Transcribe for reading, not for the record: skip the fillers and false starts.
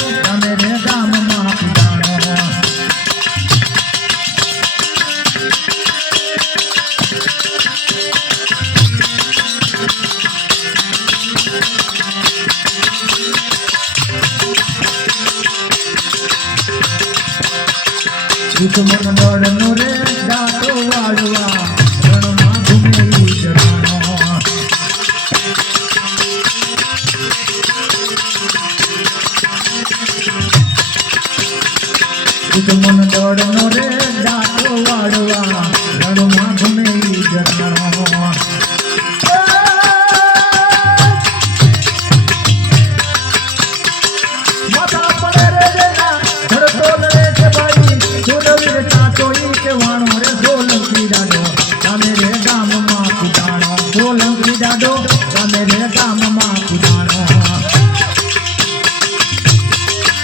તમે રે ગામમાં પીડાણો દુશ્મન દોડનો રે દાતો વાળવા રણમાં ઘૂમેલી જવાનો દુશ્મન દોડનો રે દાતો વાળવા રણમાં